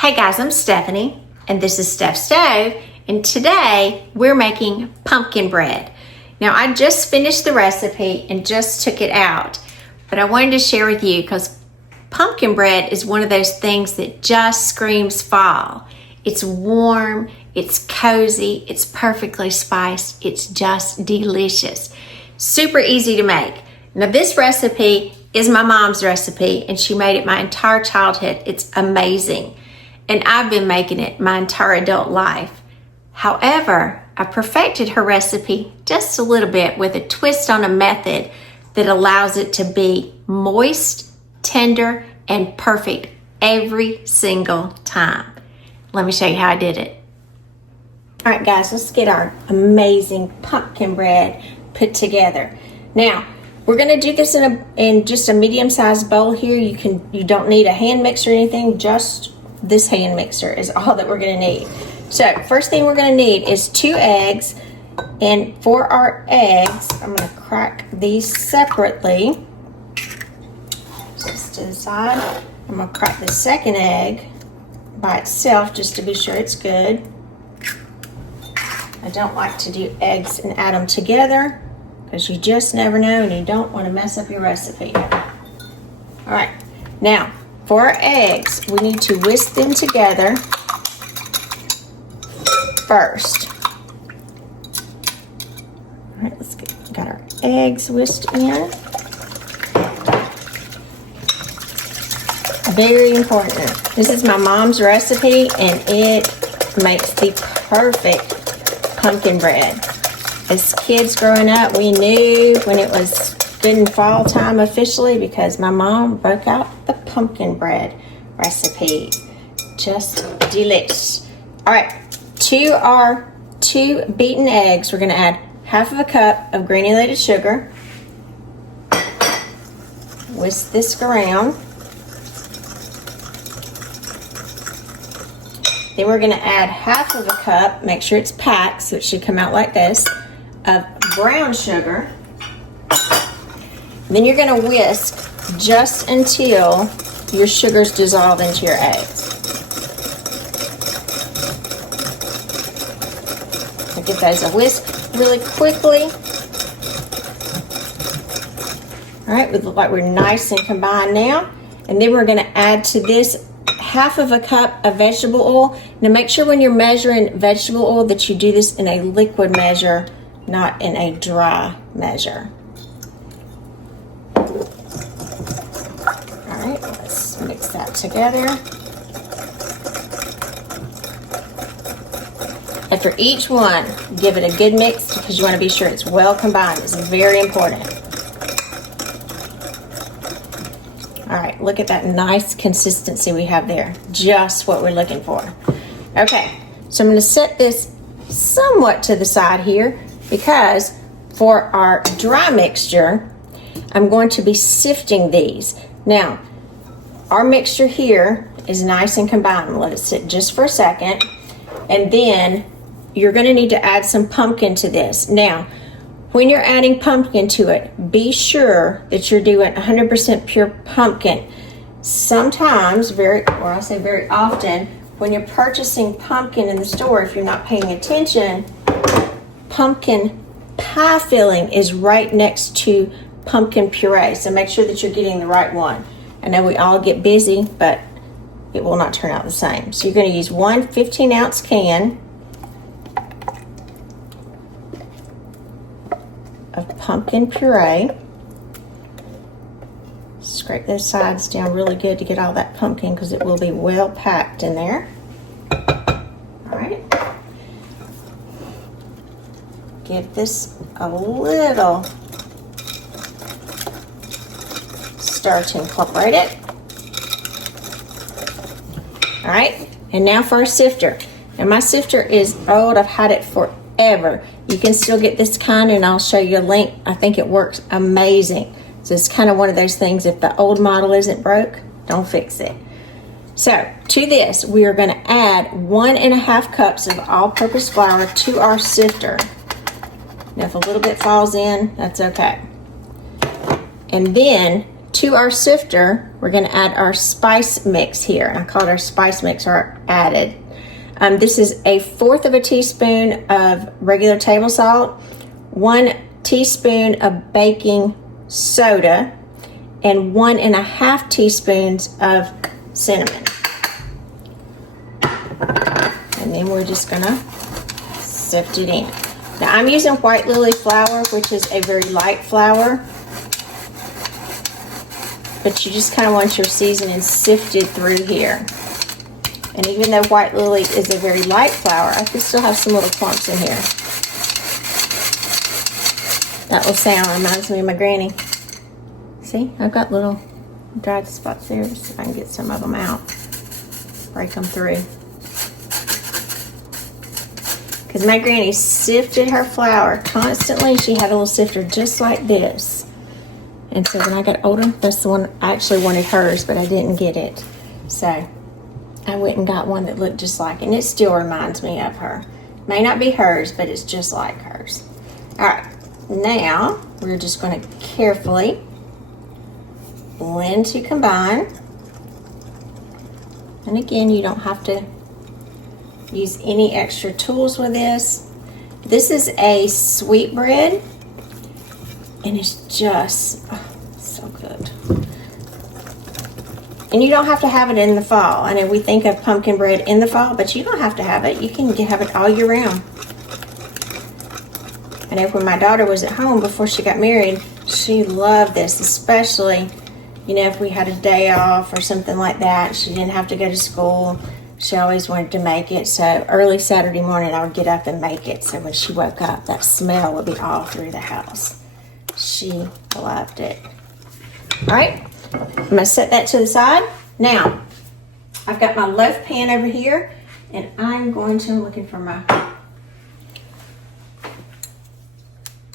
Hey guys, I'm Stephanie, and this is Steph Stove, and today we're making pumpkin bread. Now, I just finished the recipe and just took it out, but I wanted to share with you because pumpkin bread is one of those things that just screams fall. It's warm, it's cozy, it's perfectly spiced, it's just delicious. Super easy to make. Now, this recipe is my mom's recipe, and she made it my entire childhood. It's amazing. And I've been making it my entire adult life. However, I perfected her recipe just a little bit with a twist on a method that allows it to be moist, tender, and perfect every single time. Let me show you how I did it. All right, guys, let's get our amazing pumpkin bread put together. Now, we're gonna do this in just a medium-sized bowl here. You don't need a hand mixer or anything, just this hand mixer is all that we're gonna need. So first thing we're gonna need is 2 eggs, and for our eggs, I'm gonna crack these separately. Just to the side. I'm gonna crack the second egg by itself just to be sure it's good. I don't like to do eggs and add them together because you just never know and you don't want to mess up your recipe. All right, now for our eggs, we need to whisk them together first. All right, got our eggs whisked in. Very important. This is my mom's recipe, and it makes the perfect pumpkin bread. As kids growing up, we knew when it was getting fall time officially because my mom broke out the pumpkin bread recipe. Just delicious. All right, to our 2 beaten eggs, we're gonna add half of a cup of granulated sugar. Whisk this around. Then we're gonna add half of a cup, make sure it's packed so it should come out like this, of brown sugar. Then you're gonna whisk just until your sugars dissolve into your eggs. So give those a whisk really quickly. All right, we look like we're nice and combined now. And then we're gonna add to this half of a cup of vegetable oil. Now make sure when you're measuring vegetable oil that you do this in a liquid measure, not in a dry measure. All right, let's mix that together. After each one, give it a good mix because you want to be sure it's well combined. It's very important. All right, look at that nice consistency we have there. Just what we're looking for. Okay, so I'm going to set this somewhat to the side here because for our dry mixture, I'm going to be sifting these. Now, our mixture here is nice and combined. Let it sit just for a second. And then you're going to need to add some pumpkin to this. Now, when you're adding pumpkin to it, be sure that you're doing 100% pure pumpkin. Sometimes, very often, when you're purchasing pumpkin in the store, if you're not paying attention, pumpkin pie filling is right next to pumpkin puree. So make sure that you're getting the right one. I know we all get busy, but it will not turn out the same. So you're going to use 1 15-ounce can of pumpkin puree. Scrape those sides down really good to get all that pumpkin because it will be well packed in there. All right. Give this a little stir to incorporate it. All right, and now for our sifter. And my sifter is old. I've had it forever. You can still get this kind, and I'll show you a link. I think it works amazing. So it's kind of one of those things, if the old model isn't broke, don't fix it. So to this, we are going to add 1.5 cups of all-purpose flour to our sifter. Now if a little bit falls in, that's okay. And then to our sifter, we're going to add our spice mix here. I call it our spice mix or added. This is 1/4 teaspoon of regular table salt, 1 teaspoon of baking soda, and 1.5 teaspoons of cinnamon. And then we're just gonna sift it in. Now I'm using white lily flour, which is a very light flour, but you just kind of want your seasoning sifted through here. And even though white lily is a very light flour, I can still have some little clumps in here. That little sound reminds me of my granny. See, I've got little dried spots there. Let's see if I can get some of them out. Break them through. Because my granny sifted her flour constantly. She had a little sifter just like this. And so when I got older, that's the one I actually wanted hers, but I didn't get it. So I went and got one that looked just like it. And it still reminds me of her. May not be hers, but it's just like hers. All right, now we're just going to carefully blend to combine. And again, you don't have to use any extra tools with this. This is a sweetbread, and it's just so good. And you don't have to have it in the fall. I know we think of pumpkin bread in the fall, but you don't have to have it. You can have it all year round. I know when my daughter was at home before she got married, she loved this, especially, you know, if we had a day off or something like that. She didn't have to go to school. She always wanted to make it. So early Saturday morning, I would get up and make it. So when she woke up, that smell would be all through the house. She loved it. All right, I'm gonna set that to the side. Now, I've got my loaf pan over here, and I'm looking for my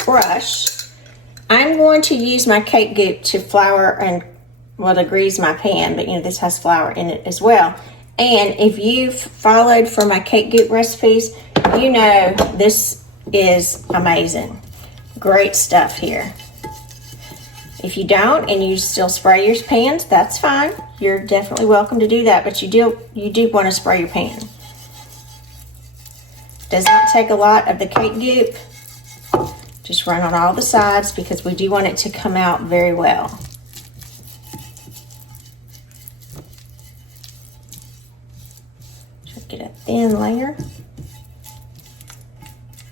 brush. I'm going to use my cake goop to flour and, well, to grease my pan, but you know, this has flour in it as well. And if you've followed for my cake goop recipes, you know this is amazing. Great stuff here. If you don't and you still spray your pans, that's fine. You're definitely welcome to do that, but you do want to spray your pan. Does not take a lot of the cake goop. Just run on all the sides because we do want it to come out very well. Get a thin layer.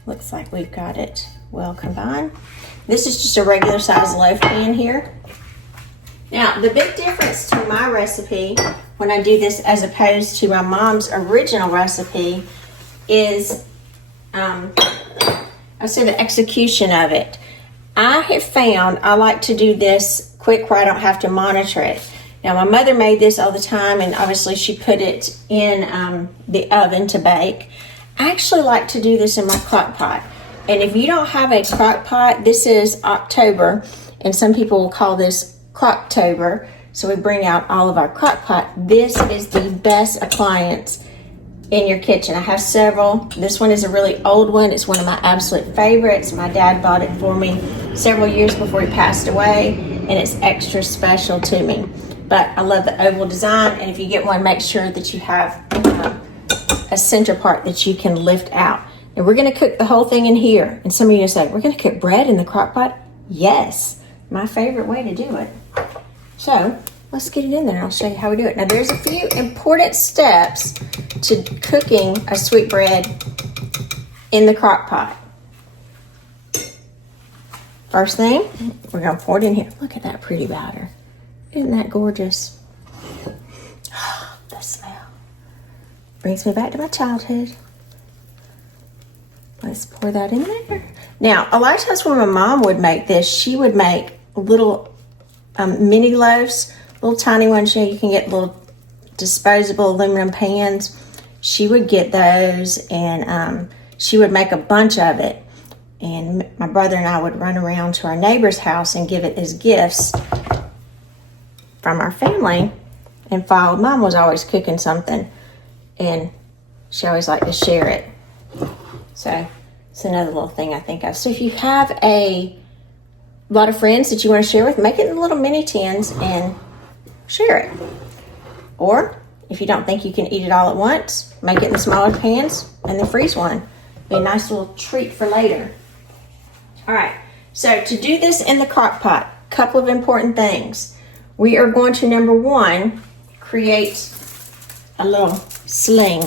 Looks like we've got it well combined. This is just a regular size loaf pan here. Now, the big difference to my recipe when I do this as opposed to my mom's original recipe is, I say the execution of it. I have found I like to do this quick where I don't have to monitor it. Now, my mother made this all the time, and obviously she put it in the oven to bake. I actually like to do this in my crock pot. And if you don't have a crock pot, this is October, and some people will call this Crocktober. So we bring out all of our crock pot. This is the best appliance in your kitchen. I have several. This one is a really old one. It's one of my absolute favorites. My dad bought it for me several years before he passed away, and it's extra special to me. But I love the oval design, and if you get one, make sure that you have a center part that you can lift out. And we're gonna cook the whole thing in here. And some of you say, we're gonna cook bread in the crock pot? Yes, my favorite way to do it. So let's get it in there and I'll show you how we do it. Now there's a few important steps to cooking a sweetbread in the crock pot. First thing, we're gonna pour it in here. Look at that pretty batter. Isn't that gorgeous? Oh, the smell. Brings me back to my childhood. Let's pour that in there. Now, a lot of times when my mom would make this, she would make little mini loaves, little tiny ones. You know, you can get little disposable aluminum pans. She would get those, and she would make a bunch of it. And my brother and I would run around to our neighbor's house and give it as gifts from our family. And Mom was always cooking something, and she always liked to share it. So it's another little thing I think of. So if you have a lot of friends that you want to share with, make it in little mini tins and share it. Or if you don't think you can eat it all at once, make it in the smaller pans and then freeze one. Be a nice little treat for later. All right, so to do this in the crock pot, a couple of important things. We are going to, number one, create a little sling.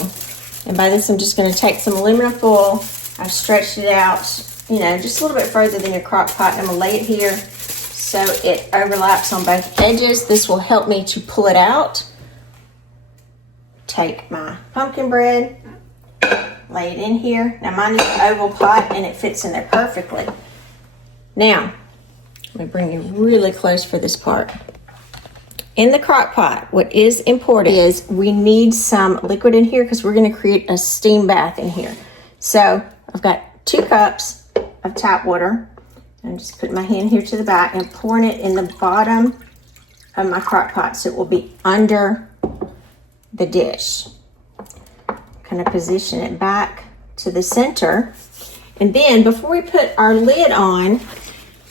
And by this, I'm just going to take some aluminum foil. I've stretched it out, just a little bit further than your crock pot. I'm going to lay it here so it overlaps on both edges. This will help me to pull it out. Take my pumpkin bread, lay it in here. Now mine is an oval pot and it fits in there perfectly. Now, let me bring you really close for this part. In the crock pot, what is important is we need some liquid in here because we're going to create a steam bath in here. So I've got 2 cups of tap water. I'm just putting my hand here to the back and pouring it in the bottom of my crock pot so it will be under the dish. Kind of position it back to the center. And then before we put our lid on,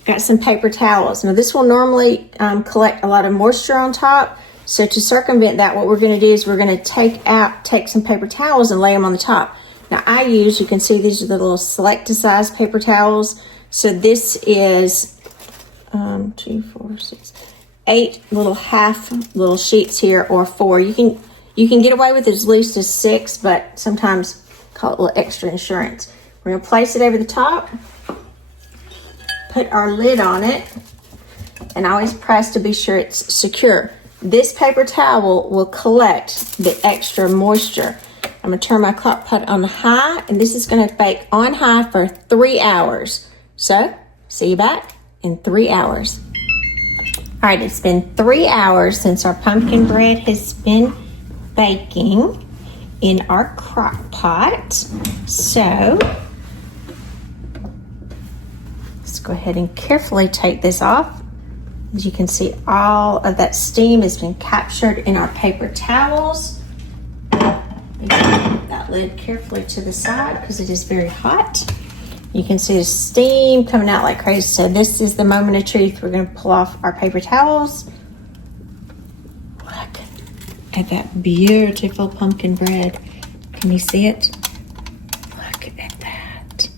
got some paper towels. Now this will normally collect a lot of moisture on top. So to circumvent that, what we're going to do is we're going to take some paper towels and lay them on the top. Now you can see these are the little select size paper towels. So this is 2, 4, 6, 8 little sheets here, or 4. You can get away with as least as 6, but sometimes call it a little extra insurance. We're going to place it over the top. Put our lid on it, and always press to be sure it's secure. This paper towel will collect the extra moisture. I'm going to turn my crock pot on high, and this is going to bake on high for 3 hours. So, see you back in 3 hours. All right, it's been 3 hours since our pumpkin bread has been baking in our crock pot. So, go ahead and carefully take this off. As you can see, all of that steam has been captured in our paper towels. Put that lid carefully to the side because it is very hot. You can see the steam coming out like crazy. So this is the moment of truth. We're going to pull off our paper towels. Look at that beautiful pumpkin bread. Can you see it? Look at that.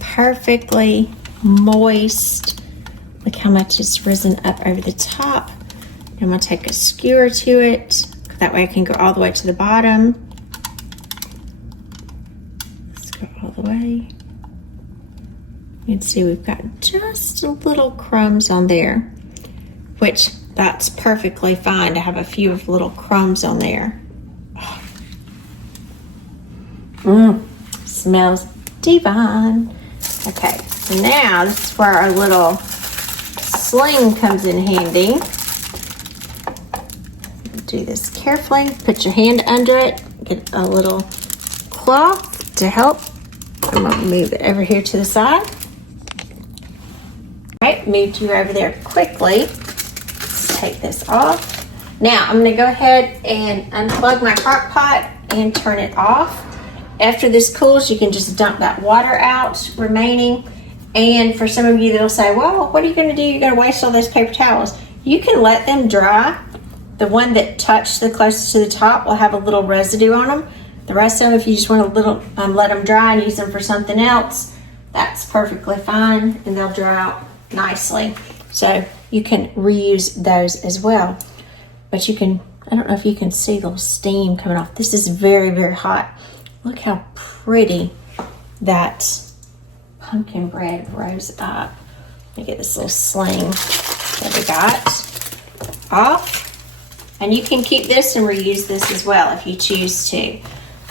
Perfectly moist. Look how much it's risen up over the top. I'm going to take a skewer to it. That way I can go all the way to the bottom. Let's go all the way. You can see we've got just a little crumbs on there, which that's perfectly fine to have a few of little crumbs on there. Smells divine. Okay. Now, this is where our little sling comes in handy. Do this carefully. Put your hand under it. Get a little cloth to help. I'm going to move it over here to the side. All right, moved you over there quickly. Let's take this off. Now, I'm going to go ahead and unplug my crock pot and turn it off. After this cools, you can just dump that water out remaining. And for some of you that'll say, well, what are you going to do? You're going to waste all those paper towels. You can let them dry. The one that touched the closest to the top will have a little residue on them. The rest of them, if you just want to let them dry and use them for something else, that's perfectly fine, and they'll dry out nicely. So you can reuse those as well. But you can, I don't know if you can see the steam coming off. This is very, very hot. Look how pretty that pumpkin bread rose up. Let me get this little sling that we got off. And you can keep this and reuse this as well if you choose to.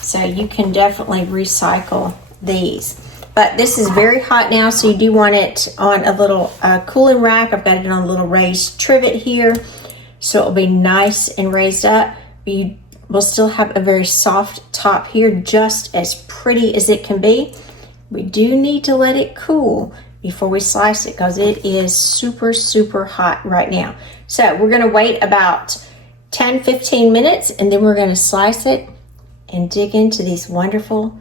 So you can definitely recycle these. But this is very hot now, so you do want it on a little cooling rack. I've got it on a little raised trivet here, so it'll be nice and raised up. You will still have a very soft top here, just as pretty as it can be. We do need to let it cool before we slice it because it is super, super hot right now. So we're gonna wait about 10-15 minutes, and then we're gonna slice it and dig into these wonderful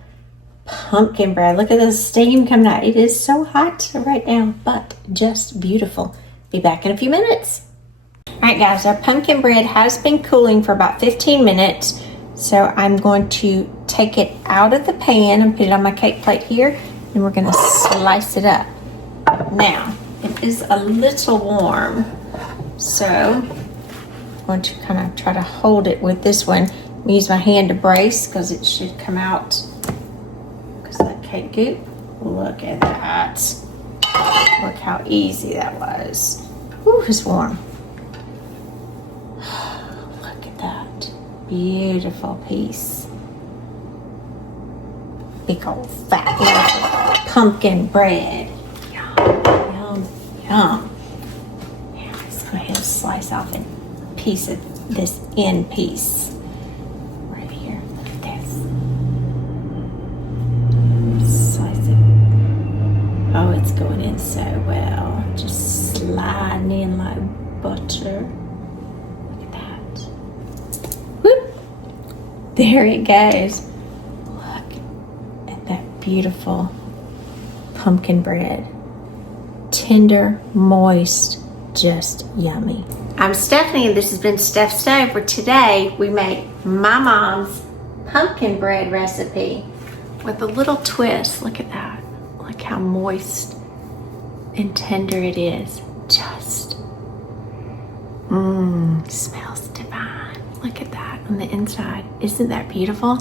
pumpkin bread. Look at the steam coming out. It is so hot right now, but just beautiful. Be back in a few minutes. All right, guys, our pumpkin bread has been cooling for about 15 minutes. So I'm going to take it out of the pan and put it on my cake plate here, and we're going to slice it up. Now, it is a little warm, so I'm going to kind of try to hold it with this one. I'm use my hand to brace because it should come out because of that cake goop. Look at that. Look how easy that was. Whew, it's warm. Look at that. Beautiful piece. Big old fat lovely pumpkin bread. Yum, yum, yum. Now let's go ahead and slice off a piece of this end piece. Right here. Look at this. Slice it. Oh, it's going in so well. Just sliding in like butter. There it goes. Look at that beautiful pumpkin bread. Tender, moist, just yummy. I'm Stephanie, and this has been Steph's Stove, where today we make my mom's pumpkin bread recipe with a little twist. Look at that. Look how moist and tender it is. Just, smells divine. Look at that on the inside. Isn't that beautiful?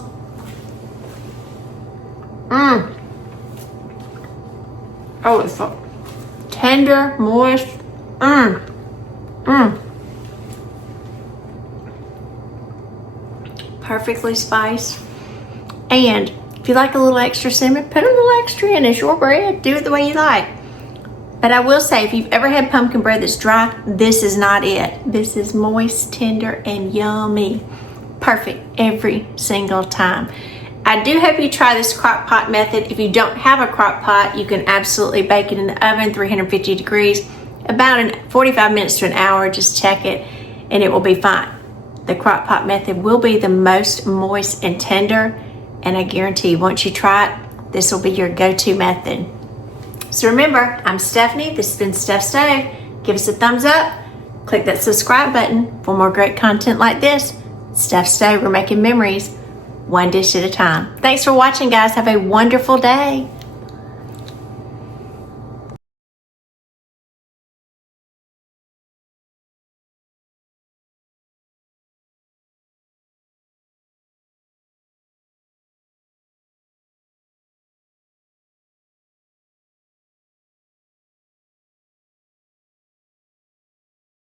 Oh, it's so tender, moist. Perfectly spiced. And if you like a little extra cinnamon, put a little extra in. It's your bread. Do it the way you like. But I will say, if you've ever had pumpkin bread that's dry, this is not it. This is moist, tender, and yummy. Perfect every single time. I do hope you try this crock pot method. If you don't have a crock pot, you can absolutely bake it in the oven, 350 degrees, about 45 minutes to an hour. Just check it and it will be fine. The crock pot method will be the most moist and tender, and I guarantee once you try it, this will be your go-to method. So remember, I'm Stephanie. This has been Steph's Stove. Give us a thumbs up. Click that subscribe button for more great content like this. Steph's Stove, we're making memories one dish at a time. Thanks for watching, guys. Have a wonderful day.